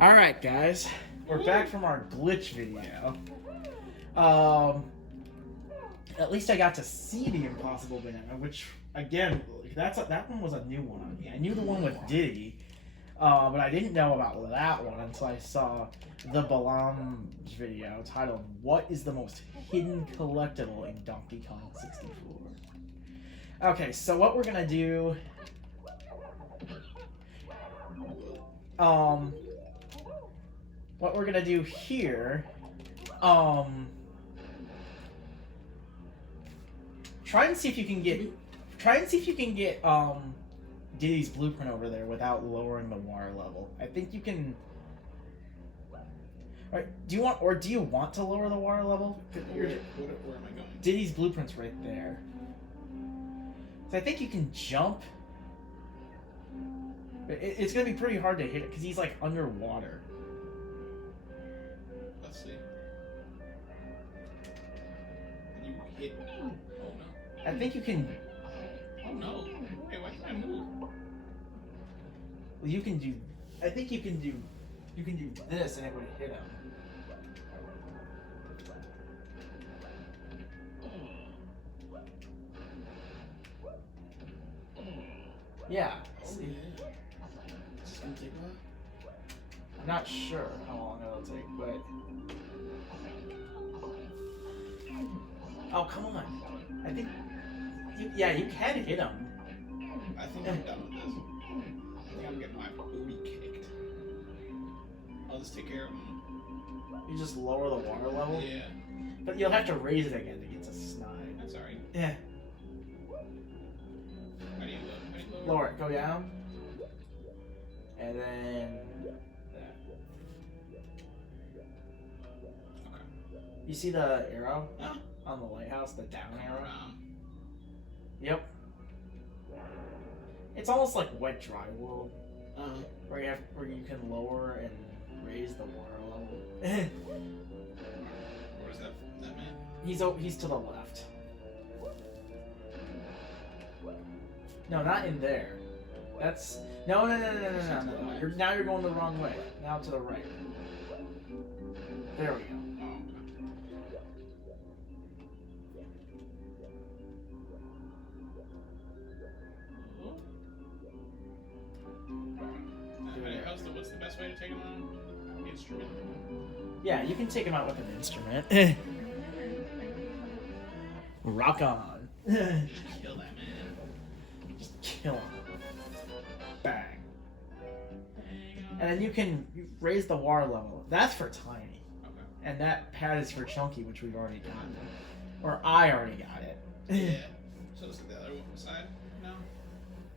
Alright guys, we're back from our glitch video. At least I got to see the Impossible Banana, which, again, that one was a new one on me. I knew the one with Diddy, but I didn't know about that one until I saw the Balam's video titled, "What is the most hidden collectible in Donkey Kong 64?" Okay, so what we're gonna do... what we're gonna do here, try and see if you can get Diddy's blueprint over there without lowering the water level. I think you can. Alright, do you want to lower the water level? Where am I going? Diddy's blueprint's right there. So I think you can jump. But it's gonna be pretty hard to hit it because he's like underwater. Let's see. Can you hit? Oh no. I think you can. Oh no. Hey, why can't I move? You can do. I think you can do. You can do this and it would hit him. Yeah. See? Yeah. Is this gonna take a while? I'm not sure how long it'll take, but. Oh, come on. I think. Yeah, you can hit him. I think I'm done with this. I think I'm getting my booty kicked. I'll just take care of him. You just lower the water level. Yeah. But you'll have to raise it again to get to Snide. That's alright. Yeah. How do you look? How do you look? Lower it. Go down. And then. That. Okay. You see the arrow Ah. on the lighthouse? The down arrow? Around. Yep. It's almost like Wet Dry World, where you can lower and raise the water level. Where's that man? He's to the left. No, not in there. That's no. Now you're going the wrong way. Now to the right. There we go. What's the best way to take him on? The instrument? Yeah, you can take him out with an instrument. Rock on. Kill that man. Just kill him. Bang. And then you raise the water level. That's for Tiny. Okay. And that pad is for Chunky, which we've already gotten. Or I already got it. Yeah. So is it the other side now?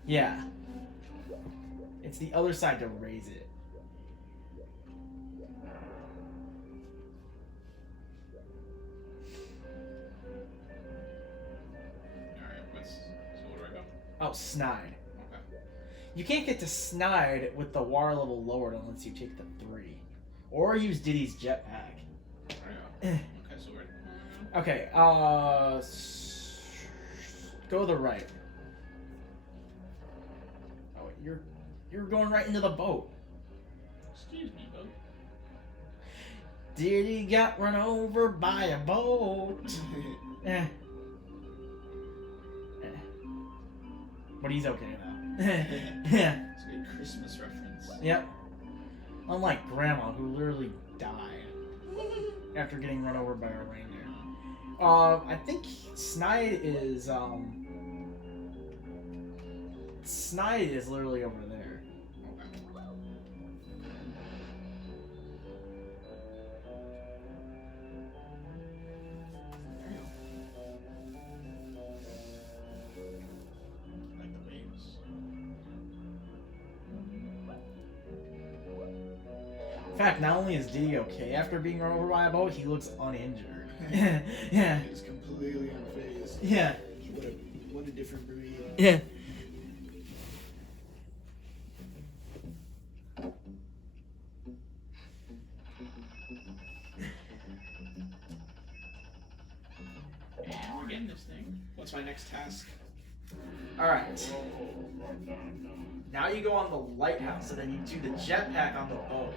Yeah. It's the other side to raise it. Alright, so where do I go? Oh, Snide. Okay. You can't get to Snide with the water level lowered unless you take the 3. Or use Diddy's jetpack. Okay, so where? Okay, go to the right. Oh, you're going right into the boat. Excuse me, boat. Diddy got run over by a boat. Eh. But he's okay now. Yeah. It's a good Christmas reference. Yep. Unlike Grandma, who literally died after getting run over by a reindeer. I think Snide is literally over there. In fact, not only is Diddy okay after being run over by a boat, he looks uninjured. Yeah. He's completely unfazed. Yeah. What a different breed. Yeah. Yeah, we're getting this thing. What's my next task? Alright. Now you go on the lighthouse, and then you do the jetpack on the boat.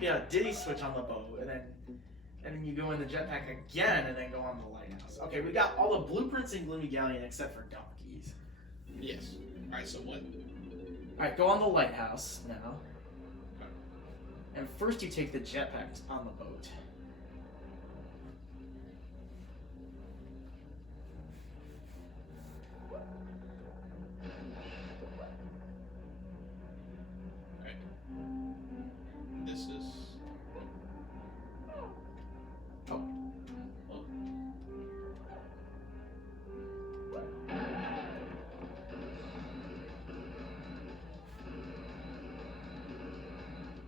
Yeah, Diddy switch on the boat, and then you go in the jetpack again, and then go on the lighthouse. Okay, we got all the blueprints in Gloomy Galleon except for donkeys. Yes. Alright, so what? Alright, go on the lighthouse now. And first you take the jetpack on the boat. This is. Oh.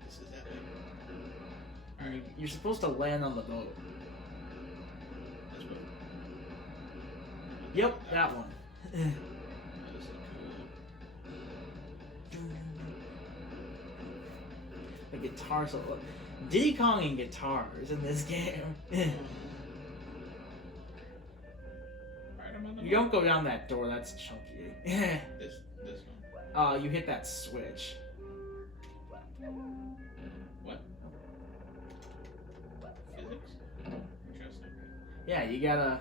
This is epic. And you're supposed to land on the boat. This one. Yep, that one. This is cool. The guitar solo. Diddy Kong and guitars in this game. Right, I'm on the You don't go down that door, that's chunky. This one. You hit that switch. What? Physics? Interesting. Yeah, you gotta.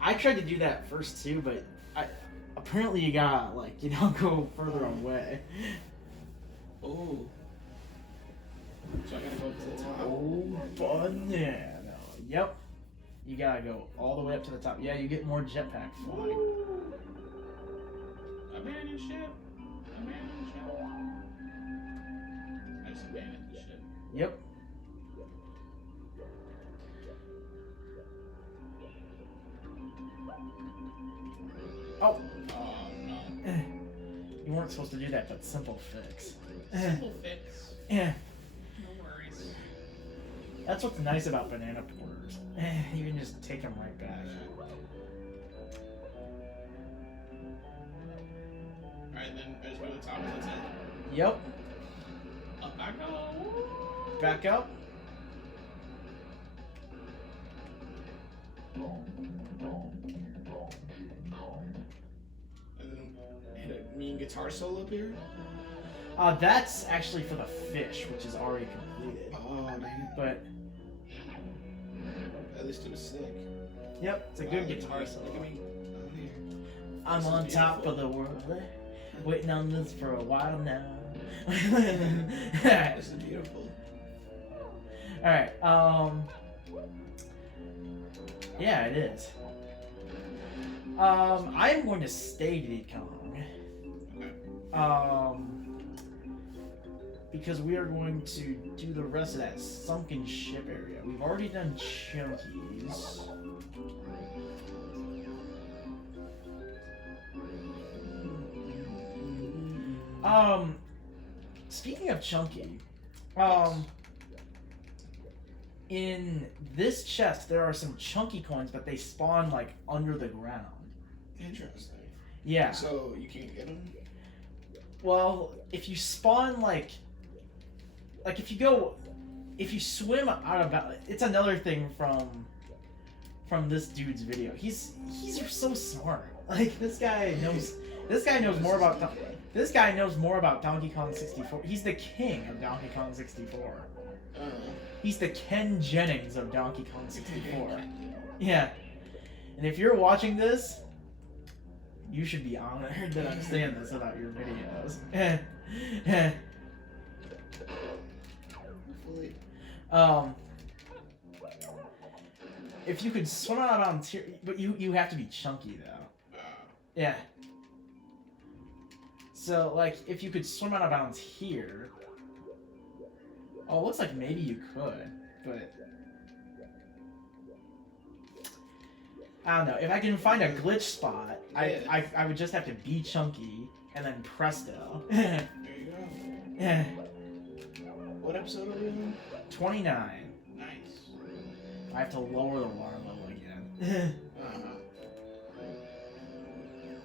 I tried to do that first too, but apparently you gotta go further away. Oh. So I gotta go up to the top. Oh, banana. Yep. You gotta go all the way up to the top. Yeah, you get more jetpack flying. Abandoned ship. Abandoned ship. I just abandoned the ship. Yep. Oh. Oh no. You weren't supposed to do that, but simple fix. Simple fix. Yeah. No worries. That's what's nice about banana porters. You can just take them right back. Alright, then I just go to the top and that's it. Yep. Up I go. Back up. And then hit a mean guitar solo up here. That's actually for the fish, which is already completed. Oh man. But At least it was sick. yep, it's a good guitar Look solo. at me. I'm here. I'm This is on top of beautiful. the world, waiting on this for a while now. This is beautiful. Alright, yeah, it is. I'm going to stay Diddy Kong. Okay. Because we are going to do the rest of that sunken ship area. We've already done Chunkies. Speaking of Chunky, in this chest there are some chunky coins, but they spawn like under the ground. Interesting. Yeah. So you can't get them? Well, if you spawn like if you swim out of it's another thing from this dude's video. He's so smart. Like this guy knows more about Donkey Kong 64. He's the king of Donkey Kong 64. He's the Ken Jennings of Donkey Kong 64. Yeah. And if you're watching this, you should be honored that I'm saying this about your videos. Hopefully. If you could swim out of bounds here, but you have to be chunky though. Yeah. So like if you could swim out of bounds here. Oh, it looks like maybe you could, but I don't know. If I can find a glitch spot, I would just have to be chunky and then presto. There you go. Yeah. What episode are we on? 29. Nice. I have to lower the water level again.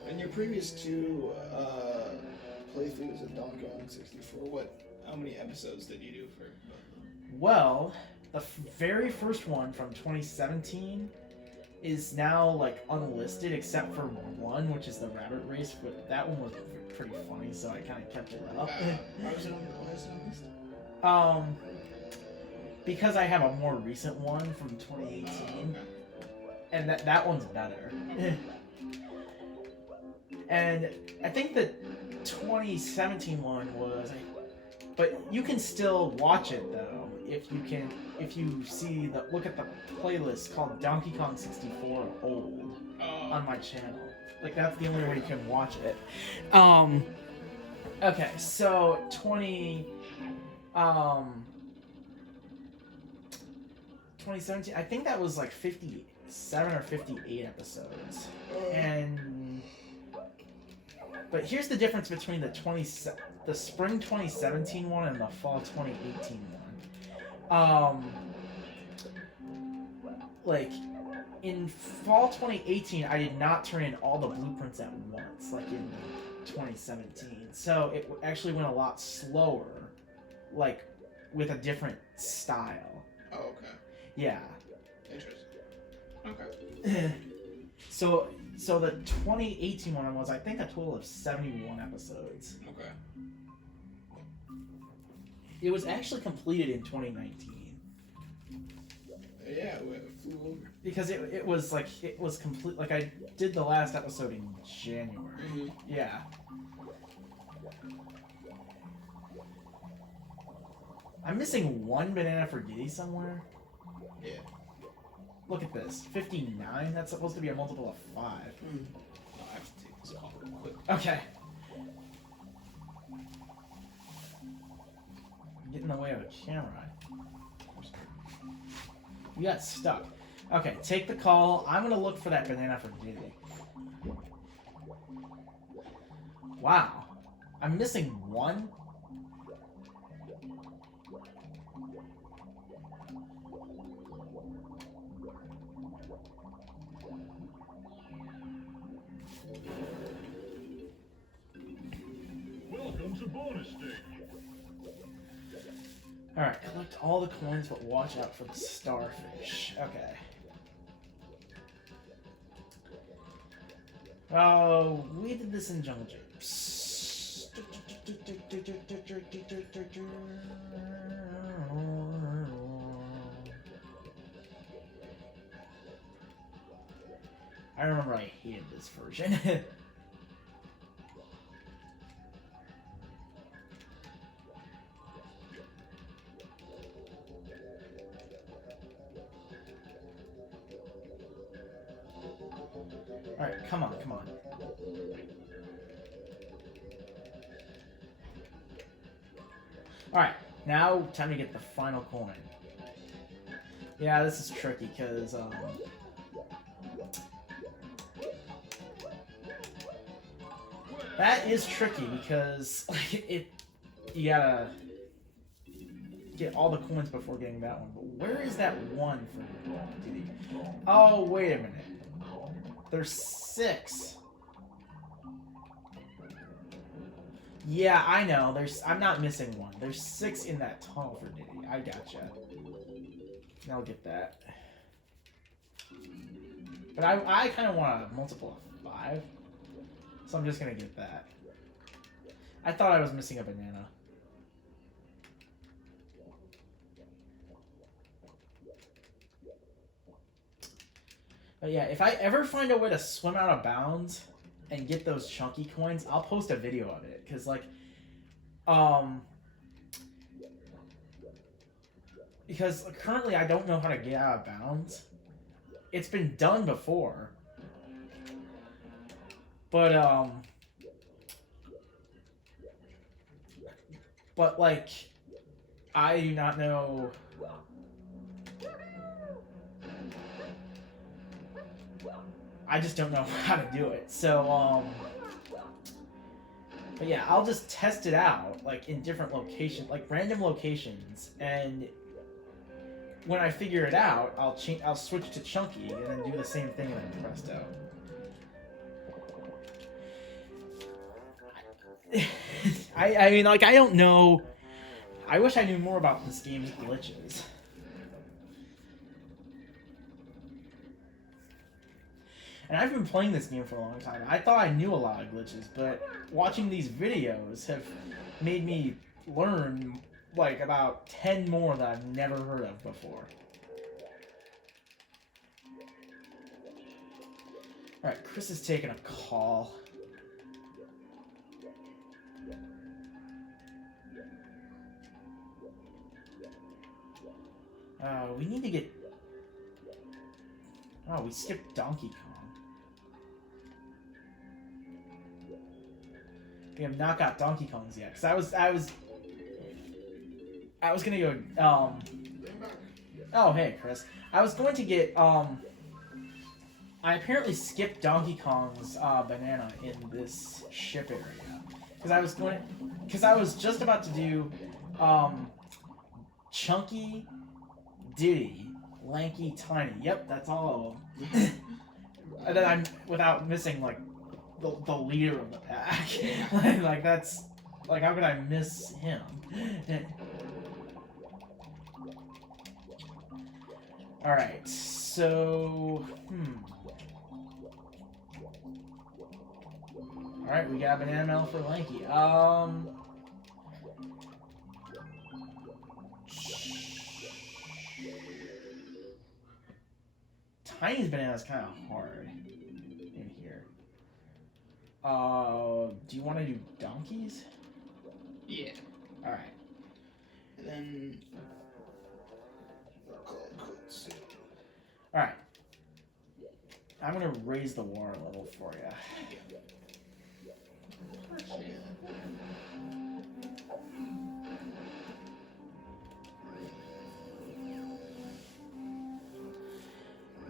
In your previous two playthroughs of Donkey Kong 64, how many episodes did you do for both of them? Well, the very first one from 2017 is now like unlisted except for one, which is the rabbit race, but that one was pretty funny, so I kind of kept it up. Why was it on the list? Because I have a more recent one from 2018, Okay. and that one's better. And I think the 2017 one was, but you can still watch it though if you see look at the playlist called Donkey Kong 64 Old on my channel. Like that's the only way you can watch it. Okay, so 2017, I think that was like 57 or 58 episodes. And but here's the difference between the spring 2017 one and the fall 2018 one. Like in fall 2018, I did not turn in all the blueprints at once, like in 2017. So it actually went a lot slower, like with a different style. Oh, okay. Yeah. Interesting. Okay. So the 2018 one was, I think, a total of 71 episodes. Okay. It was actually completed in 2019. Yeah, it flew over. Because it was complete. Like I did the last episode in January. Mm-hmm. Yeah. I'm missing one banana for Diddy somewhere. Yeah. Look at this. 59? That's supposed to be a multiple of 5. No, I have to take this off real quick. Okay. Get in the way of a camera. You got stuck. Okay, take the call. I'm gonna look for that banana for Diddy. Wow. I'm missing one? Welcome to bonus stage. Alright, collect all the coins, but watch out for the starfish. Okay. Oh, we did this in Jungle Gyms. I remember I hated this version. Alright, come on, come on. Alright, now time to get the final coin. Yeah, this is tricky, because, that is tricky, because, like, you gotta get all the coins before getting that one. But where is that one for Diddy? Oh, wait a minute. There's 6. Yeah, I know. I'm not missing one. There's 6 in that tunnel for Diddy. I gotcha. I'll get that. But I kind of want a multiple of 5. So I'm just gonna get that. I thought I was missing a banana. But yeah, if I ever find a way to swim out of bounds and get those chunky coins, I'll post a video of it. Because, like, because currently I don't know how to get out of bounds. It's been done before. But, like, I do not know. I just don't know how to do it. So, but yeah, I'll just test it out, like, in different locations, like, random locations, and when I figure it out, I'll switch to Chunky, and then do the same thing in Presto. I mean, like, I don't know. I wish I knew more about this game's glitches. And I've been playing this game for a long time. I thought I knew a lot of glitches, but watching these videos have made me learn like about 10 more that I've never heard of before. Alright, Chris is taking a call. We need to get... Oh, we skipped Donkey Kong. We have not got Donkey Kongs yet, because I was gonna go, Oh, hey, Chris. I was going to get, I apparently skipped Donkey Kong's, banana in this ship area. Because I was just about to do, Chunky, Diddy, Lanky, Tiny. Yep, that's all of them. And then I'm, without missing, like, the leader of the pack. Like, that's, like, how could I miss him? Alright, so... Alright, we got a banana medal for Lanky. Tiny's banana is kind of hard in here. Do you want to do donkeys? Yeah. Alright. And then... call it quits. Alright. I'm gonna raise the water level for you.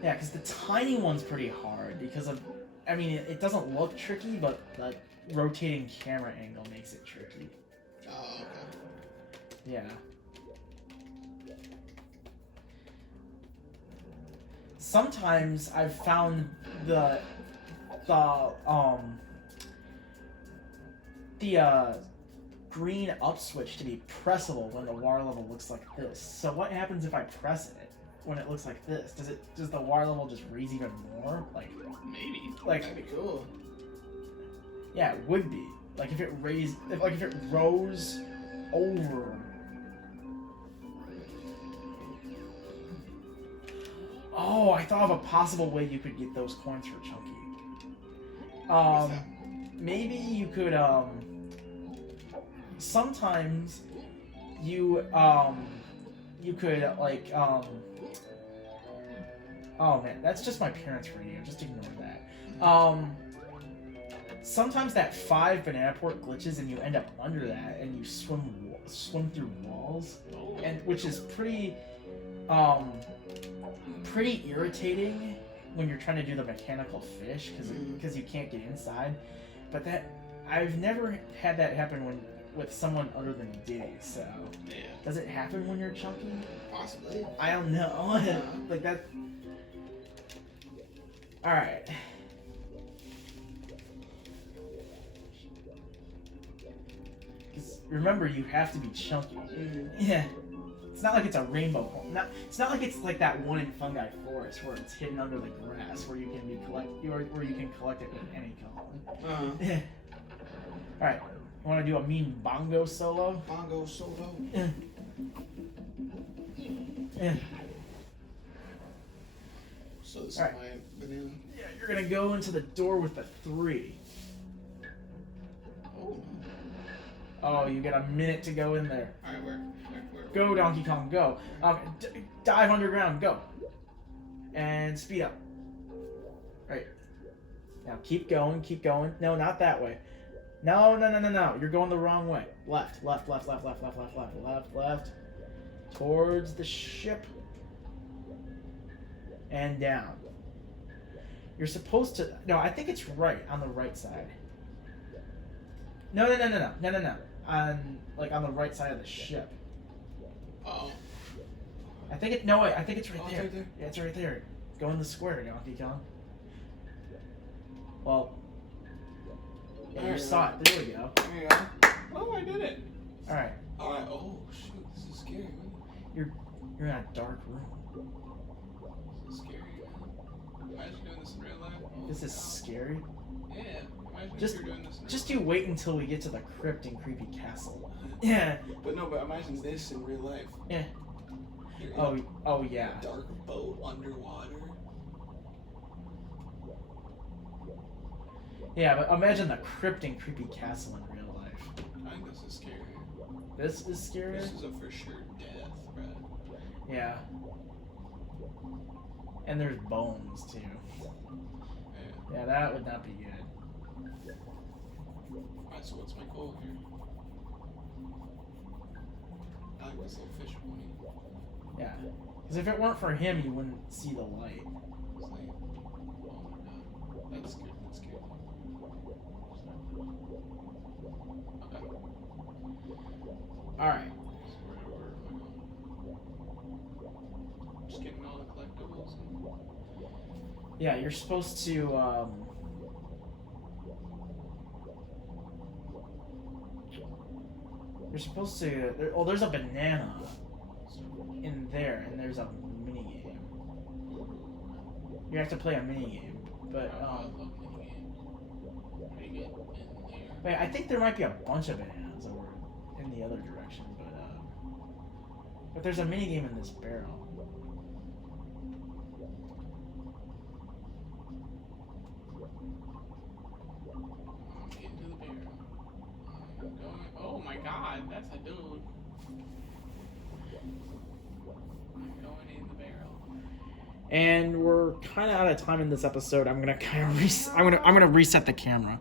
Yeah, because the tiny one's pretty hard because of... I mean, it doesn't look tricky, but the rotating camera angle makes it tricky. Oh, okay. Yeah. Sometimes I've found the green up switch to be pressable when the water level looks like this. So what happens if I press it when it looks like this? Does the water level just raise even more? Like maybe. Like that'd be cool. Yeah, it would be. Like if it rose over. Oh, I thought of a possible way you could get those coins for Chunky. Maybe you could, sometimes you could, like, oh man, that's just my parents' radio, just ignore that. Sometimes that 5 banana port glitches and you end up under that and you swim through walls, and which is pretty irritating when you're trying to do the mechanical fish because you can't get inside. But that I've never had that happen with someone other than Diddy. So yeah. Does it happen when you're Chunky? Possibly. I don't know. Like that. All right. Because remember, you have to be Chunky. Mm-hmm. Yeah. It's not like it's a rainbow cone. It's not like it's like that one in Fungi Forest where it's hidden under the grass where you can where you can collect it with any cone. Yeah. All right. You want to do a mean bongo solo? Bongo solo. Yeah. Yeah. So this is All right. my banana. Yeah, you're gonna go into the door with the 3. Oh. Oh, you get a minute to go in there. All right, where? Go, Donkey Kong, go. Dive underground, go. And speed up. Right. Now keep going, keep going. No, not that way. No. You're going the wrong way. Left. Towards the ship. And down. You're supposed to... No, I think it's right, on the right side. No. On the right side of the ship. Oh. I think it. No, wait. I think it's right Oh, there. it's right there? Yeah, it's right there. Go in the square, Donkey Kong. Well, yeah, you saw it. There we go. There you go. Oh, I did it. All right. All right. Oh shoot, this is scary. You're in a dark room. This is scary. Imagine doing this in real life. Oh, This is God. scary. Yeah. Yeah. Imagine Just- if you're doing this now. Just you wait until we get to the crypt and creepy castle. Yeah. But imagine this in real life. Yeah. You're in Oh yeah. a dark boat underwater. Yeah, but imagine the crypt and creepy castle in real life. I think this is scary. This is scary. This is a for sure death, bro. Yeah. And there's bones too. Yeah. Yeah, that would not be good. Alright, so what's my goal here? I like this little fish pony. Yeah. Because if it weren't for him, you wouldn't see the light. It's like, oh my god. That's good, that's good. Okay. Alright. So where am I going? Just getting all the collectibles. Yeah, you're supposed to, You're supposed to... there's a banana in there, and there's a mini game. You have to play a mini game, but I love minigames. How do you get in there? wait, I think there might be a bunch of bananas over in the other direction, but there's a mini game in this barrel. I'm getting to the barrel. I'm going. Oh my god, that's a dude. I'm going in the barrel. And we're kind of out of time in this episode. I'm gonna kind of I'm gonna reset the camera.